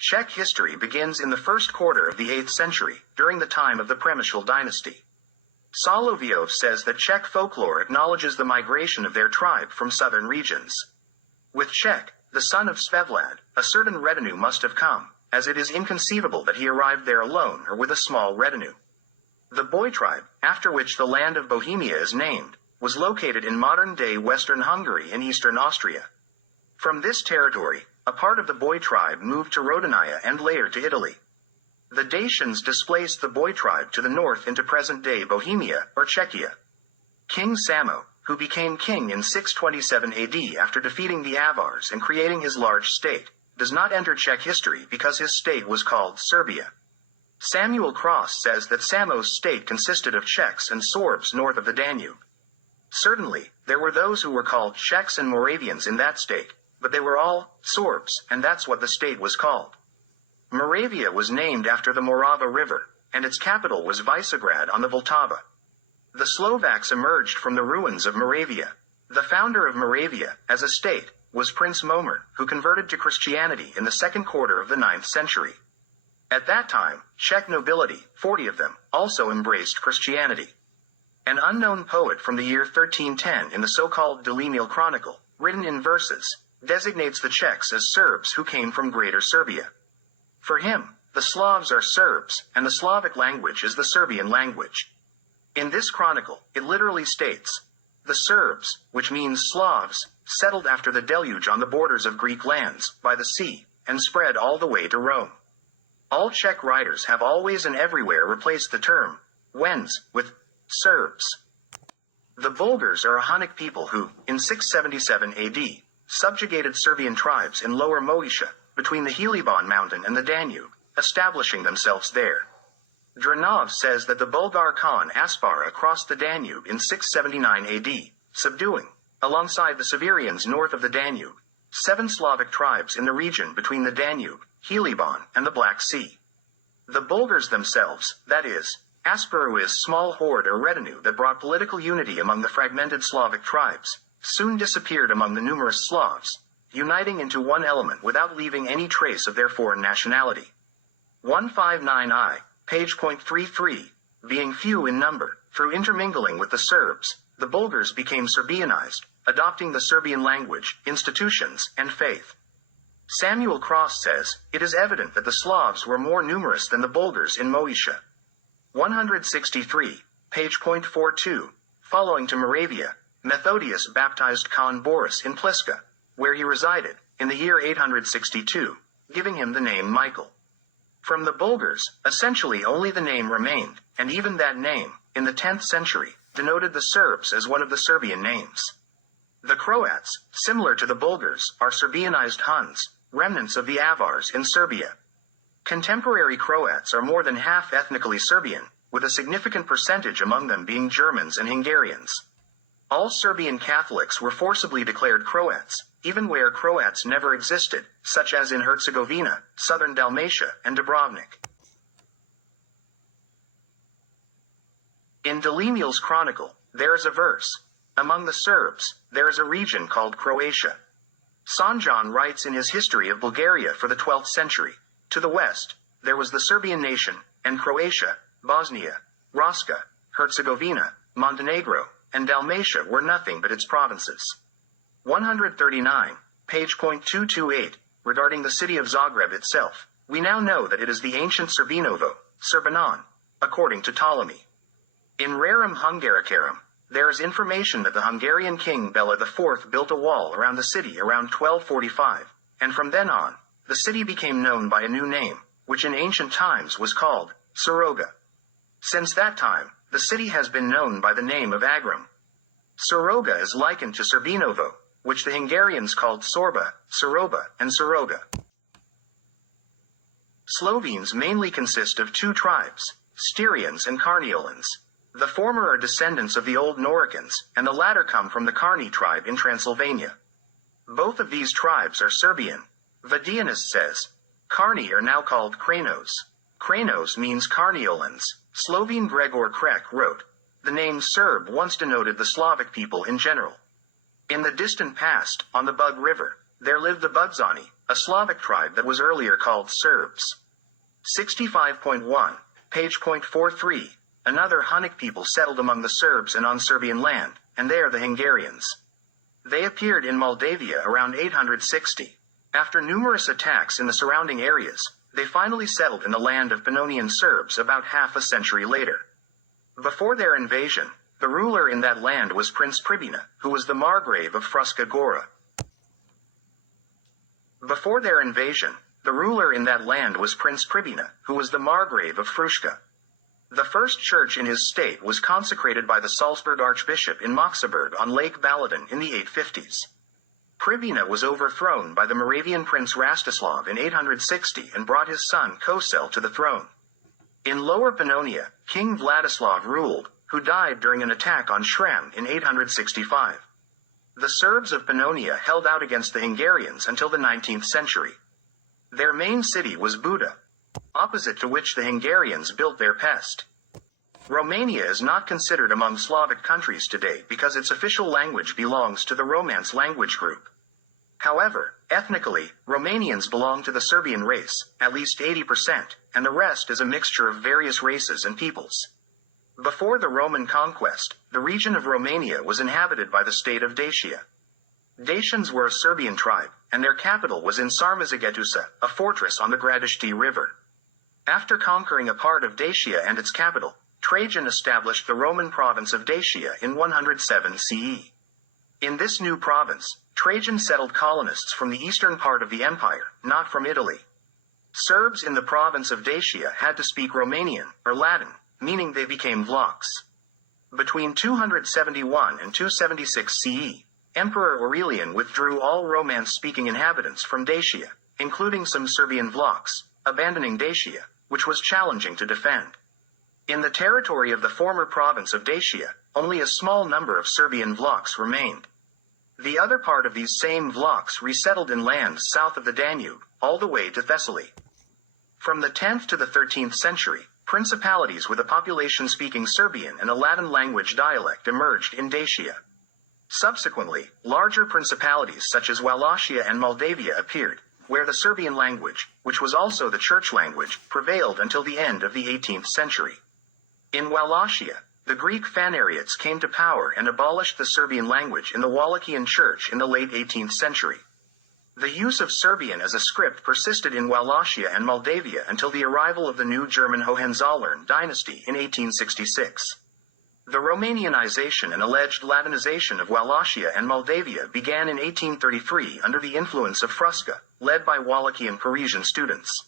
Czech history begins in the first quarter of the 8th century, during the time of the Přemysl dynasty. Solovyov says that Czech folklore acknowledges the migration of their tribe from southern regions. With Czech, the son of Svevlad, a certain retinue must have come, as it is inconceivable that he arrived there alone or with a small retinue. The Boy tribe, after which the land of Bohemia is named, was located in modern-day western Hungary and eastern Austria. From this territory, a part of the Boy tribe moved to Rhodesia and later to Italy. The Dacians displaced the Boy tribe to the north into present-day Bohemia, or Czechia. King Samo, who became king in 627 AD after defeating the Avars and creating his large state, does not enter Czech history because his state was called Serbia. Samuel Cross says that Samo's state consisted of Czechs and Sorbs north of the Danube. Certainly, there were those who were called Czechs and Moravians in that state, but they were all Sorbs, and that's what the state was called. Moravia was named after the Morava River, and its capital was Visegrad on the Vltava. The Slovaks emerged from the ruins of Moravia. The founder of Moravia, as a state, was Prince Momir, who converted to Christianity in the second quarter of the 9th century. At that time, Czech nobility, 40 of them, also embraced Christianity. An unknown poet from the year 1310 in the so-called Delimil Chronicle, written in verses, designates the Czechs as Serbs who came from Greater Serbia. For him, the Slavs are Serbs, and the Slavic language is the Serbian language. In this chronicle, it literally states, "The Serbs, which means Slavs, settled after the deluge on the borders of Greek lands, by the sea, and spread all the way to Rome." All Czech writers have always and everywhere replaced the term, Wends, with Serbs. The Bulgars are a Hunnic people who, in 677 AD, subjugated Serbian tribes in Lower Moesia, between the Helibon mountain and the Danube, establishing themselves there. Dranov says that the Bulgar Khan Aspara crossed the Danube in 679 AD, subduing, alongside the Severians north of the Danube, 7 Slavic tribes in the region between the Danube, Helibon, and the Black Sea. The Bulgars themselves, that is, Asparuh's small horde or retinue that brought political unity among the fragmented Slavic tribes, soon disappeared among the numerous Slavs, uniting into one element without leaving any trace of their foreign nationality. 159I, page .33, being few in number, through intermingling with the Serbs, the Bulgars became Serbianized, adopting the Serbian language, institutions, and faith. Samuel Cross says, it is evident that the Slavs were more numerous than the Bulgars in Moesia. 163, page .42, following to Moravia, Methodius baptized Khan Boris in Pliska, where he resided, in the year 862, giving him the name Michael. From the Bulgars, essentially only the name remained, and even that name, in the 10th century, denoted the Serbs as one of the Serbian names. The Croats, similar to the Bulgars, are Serbianized Huns, remnants of the Avars in Serbia. Contemporary Croats are more than half ethnically Serbian, with a significant percentage among them being Germans and Hungarians. All Serbian Catholics were forcibly declared Croats, even where Croats never existed, such as in Herzegovina, southern Dalmatia, and Dubrovnik. In Delimil's chronicle, there is a verse, "Among the Serbs, there is a region called Croatia." Sanjan writes in his History of Bulgaria for the 12th century, "To the west, there was the Serbian nation, and Croatia, Bosnia, Rasa, Herzegovina, Montenegro, and Dalmatia were nothing but its provinces." 139, page .228, regarding the city of Zagreb itself, we now know that it is the ancient Serbinovo, Serbanon, according to Ptolemy. In Rerum Hungaricarum, there is information that the Hungarian king Bela IV built a wall around the city around 1245, and from then on, the city became known by a new name, which in ancient times was called Soroga. Since that time, the city has been known by the name of Agram. Soroga is likened to Serbinovo, which the Hungarians called Sorba, Soroba, and Soroga. Slovenes mainly consist of 2 tribes, Styrians and Carniolans. The former are descendants of the old Noricans, and the latter come from the Carni tribe in Transylvania. Both of these tribes are Serbian. Vadianus says, Carni are now called Kranos. Kranos means Carniolans. Slovene Gregor Krek wrote, the name Serb once denoted the Slavic people in general. In the distant past, on the Bug River, there lived the Budzani, a Slavic tribe that was earlier called Serbs. 65.1, page .43, another Hunnic people settled among the Serbs and on Serbian land, and they are the Hungarians. They appeared in Moldavia around 860. After numerous attacks in the surrounding areas, they finally settled in the land of Pannonian Serbs about half a century later. Before their invasion, the ruler in that land was Prince Pribina, who was the Margrave of Fruška Gora. Before their invasion, the ruler in that land was Prince Pribina, who was the Margrave of Fruška. The first church in his state was consecrated by the Salzburg Archbishop in Magdeburg on Lake Baladin in the 850s. Pribina was overthrown by the Moravian Prince Rastislav in 860 and brought his son Kosel to the throne. In Lower Pannonia, King Vladislav ruled, who died during an attack on Srem in 865. The Serbs of Pannonia held out against the Hungarians until the 19th century. Their main city was Buda, opposite to which the Hungarians built their pest. Romania is not considered among Slavic countries today because its official language belongs to the Romance language group. However, ethnically, Romanians belong to the Serbian race, at least 80%, and the rest is a mixture of various races and peoples. Before the Roman conquest, the region of Romania was inhabited by the state of Dacia. Dacians were a Serbian tribe, and their capital was in Sarmizegetusa, a fortress on the Gradišti River. After conquering a part of Dacia and its capital, Trajan established the Roman province of Dacia in 107 CE. In this new province, Trajan settled colonists from the eastern part of the empire, not from Italy. Serbs in the province of Dacia had to speak Romanian, or Latin, meaning they became Vlachs. Between 271 and 276 CE, Emperor Aurelian withdrew all Romance-speaking inhabitants from Dacia, including some Serbian Vlachs, abandoning Dacia, which was challenging to defend. In the territory of the former province of Dacia, only a small number of Serbian Vlachs remained. The other part of these same Vlachs resettled in lands south of the Danube, all the way to Thessaly. From the 10th to the 13th century, principalities with a population speaking Serbian and a Latin language dialect emerged in Dacia. Subsequently, larger principalities such as Wallachia and Moldavia appeared, where the Serbian language, which was also the church language, prevailed until the end of the 18th century. In Wallachia, the Greek Phanariots came to power and abolished the Serbian language in the Wallachian Church in the late 18th century. The use of Serbian as a script persisted in Wallachia and Moldavia until the arrival of the new German Hohenzollern dynasty in 1866. The Romanianization and alleged Latinization of Wallachia and Moldavia began in 1833 under the influence of Fruška, led by Wallachian Parisian students.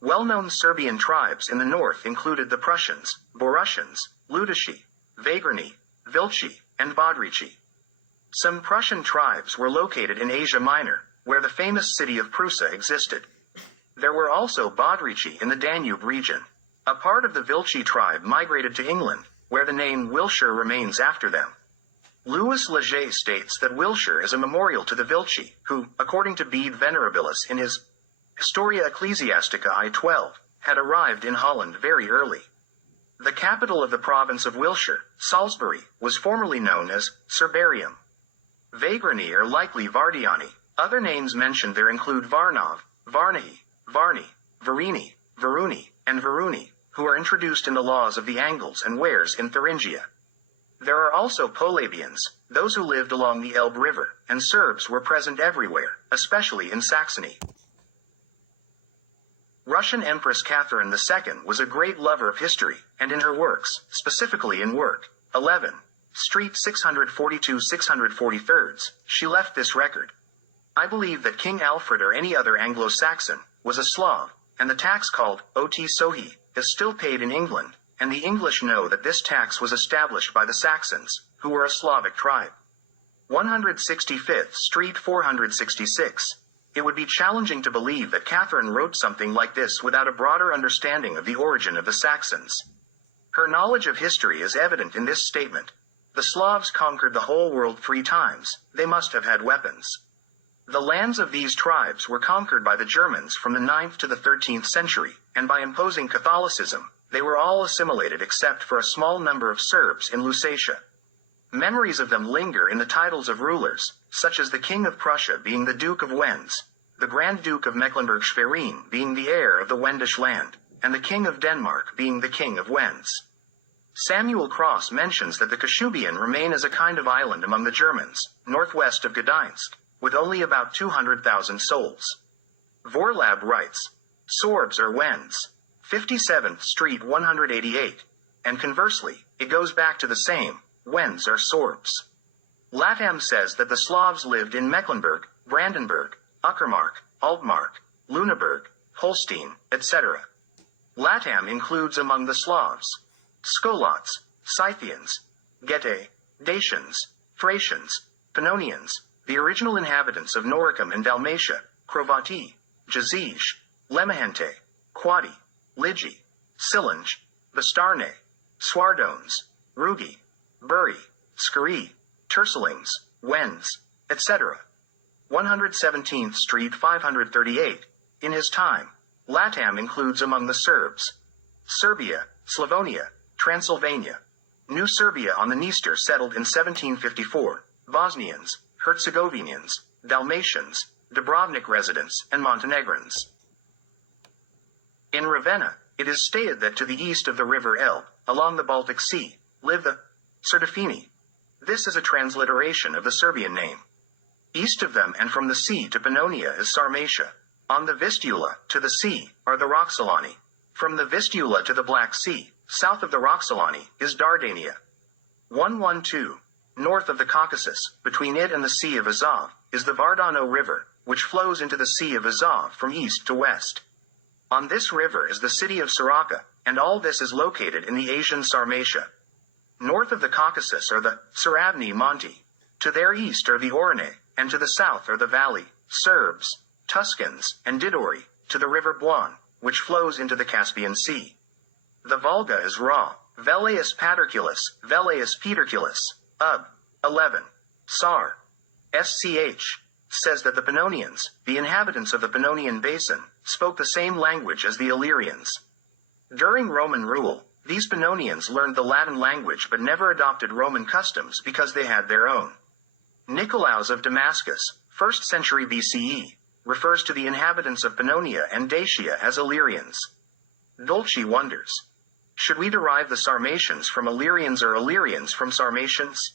Well-known Serbian tribes in the north included the Prussians, Borussians, Ludici, Vagrani, Vilci, and Bodrici. Some Prussian tribes were located in Asia Minor, where the famous city of Prusa existed. There were also Bodrici in the Danube region. A part of the Vilci tribe migrated to England, where the name Wiltshire remains after them. Louis Leger states that Wiltshire is a memorial to the Vilci, who, according to Bede Venerabilis in his Historia Ecclesiastica I-12, had arrived in Holland very early. The capital of the province of Wiltshire, Salisbury, was formerly known as Cerberium. Vagrani are likely Vardiani. Other names mentioned there include Varnov, Varnahi, Varni, Varini, Varuni, and Varuni, who are introduced in the laws of the Angles and Wares in Thuringia. There are also Polabians, those who lived along the Elbe River, and Serbs were present everywhere, especially in Saxony. Russian Empress Catherine II was a great lover of history, and in her works, specifically in work 11, Street 642-643, she left this record. I believe that King Alfred or any other Anglo-Saxon was a Slav, and the tax called Ot Sohi is still paid in England, and the English know that this tax was established by the Saxons, who were a Slavic tribe. 165th Street 466. It would be challenging to believe that Catherine wrote something like this without a broader understanding of the origin of the Saxons. Her knowledge of history is evident in this statement. The Slavs conquered the whole world 3 times, they must have had weapons. The lands of these tribes were conquered by the Germans from the 9th to the 13th century, and by imposing Catholicism, they were all assimilated except for a small number of Serbs in Lusatia. Memories of them linger in the titles of rulers, such as the King of Prussia being the Duke of Wenz, the Grand Duke of Mecklenburg-Schwerin being the heir of the Wendish land, and the King of Denmark being the King of Wends. Samuel Cross mentions that the Kashubian remain as a kind of island among the Germans, northwest of Gdańsk, with only about 200,000 souls. Vorlab writes, Sorbs or Wends, 57th Street 188, and conversely, it goes back to the same, Wends are Sorbs. Latham says that the Slavs lived in Mecklenburg, Brandenburg, Uckermark, Altmark, Lüneburg, Holstein, etc. Latham includes among the Slavs Skolots, Scythians, Getae, Dacians, Thracians, Pannonians, the original inhabitants of Noricum and Dalmatia, Krovati, Jazij, Lemahente, Quadi, Ligi, Silange, Bastarnae, Swardones, Rugi, Buri, Skiri, Turselings, Wends, etc. 117th Street 538. In his time, Latam includes among the Serbs Serbia, Slavonia, Transylvania, New Serbia on the Dniester settled in 1754, Bosnians, Herzegovinians, Dalmatians, Dubrovnik residents, and Montenegrins. In Ravenna, it is stated that to the east of the river Elbe, along the Baltic Sea, live the Serdafini. This is a transliteration of the Serbian name. East of them and from the sea to Pannonia is Sarmatia. On the Vistula, to the sea, are the Roxolani. From the Vistula to the Black Sea, south of the Roxolani, is Dardania. 112. North of the Caucasus, between it and the Sea of Azov, is the Vardano River, which flows into the Sea of Azov from east to west. On this river is the city of Soroka, and all this is located in the Asian Sarmatia. North of the Caucasus are the Saravni Monti. To their east are the Orane, and to the south are the valley, Serbs, Tuscans, and Didori, to the river Buan, which flows into the Caspian Sea. The Volga is raw, Veleus Paterculus, Veleus Peterculus, Ub. 11. Sar. Sch. says that the Pannonians, the inhabitants of the Pannonian Basin, spoke the same language as the Illyrians. During Roman rule, these Pannonians learned the Latin language but never adopted Roman customs because they had their own. Nicolaus of Damascus, 1st century BCE, refers to the inhabitants of Pannonia and Dacia as Illyrians. Dolci wonders, should we derive the Sarmatians from Illyrians or Illyrians from Sarmatians?